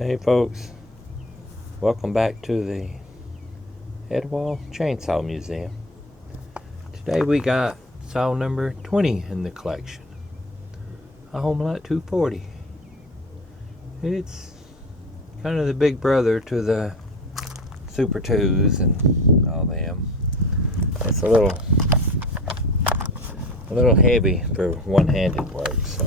Hey folks, welcome back to the Etowah Chainsaw Museum. Today we got saw number 20 in the collection, a Homelite 240. It's kind of the big brother to the Super 2s and all them. It's a little heavy for one-handed work, so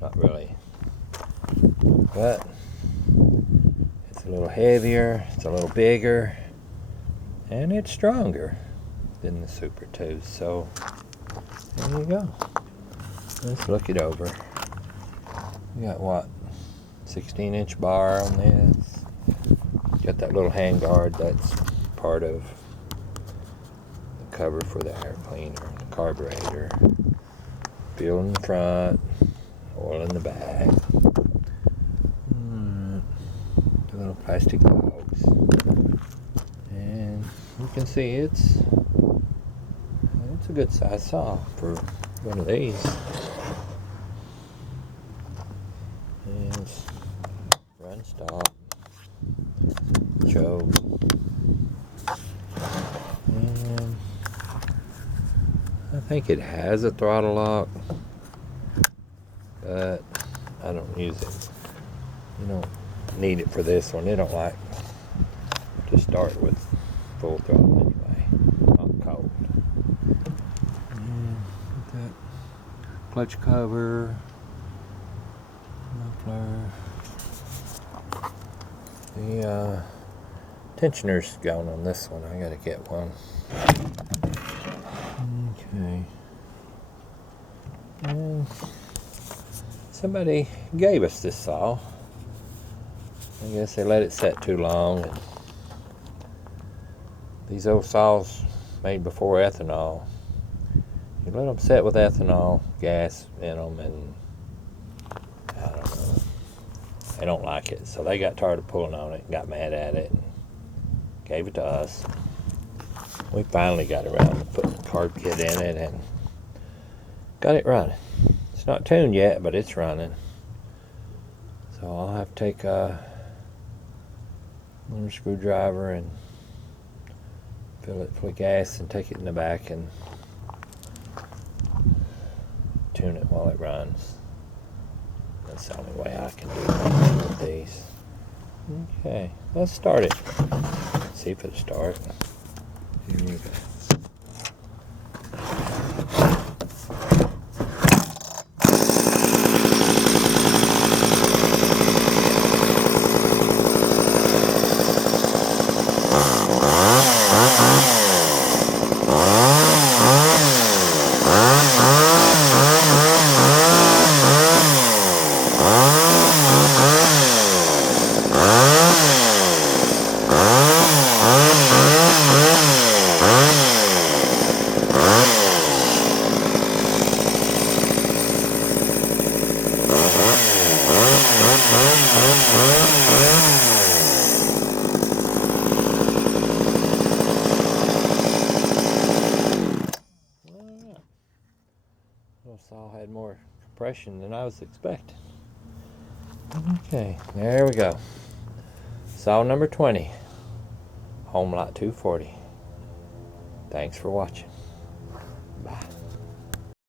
not really, but it's a little heavier, it's a little bigger, and it's stronger than the Super 2s. So there you go. Let's look it over. We got what, 16-inch bar on this. Got that little handguard that's part of the cover for the air cleaner, the carburetor. Fuel in the front, oil in the back. The little plastic box. And you can see it's a good size saw for one of these. And it's run stop, choke, and I think it has a throttle lock, but I don't use it. You don't need it for this one. They don't like to start with full throttle anyway, not cold. And that clutch cover, muffler. The tensioner's gone on this one. I gotta get one. Okay. And somebody gave us this saw. I guess they let it set too long. And these old saws made before ethanol, you let them set with ethanol gas in them, and I don't know, they don't like it, so they got tired of pulling on it and got mad at it and gave it to us. We finally got around to putting the carb kit in it and got it running. It's not tuned yet, but it's running. So I'll have to take a little screwdriver and fill it full of gas and take it in the back and tune it while it runs. That's the only way I can do it with these. Okay, let's start it. See if it'll start. Here we go. Little saw had more compression than I was expecting. Okay, there we go. Saw number 20, Homelite 240. Thanks for watching.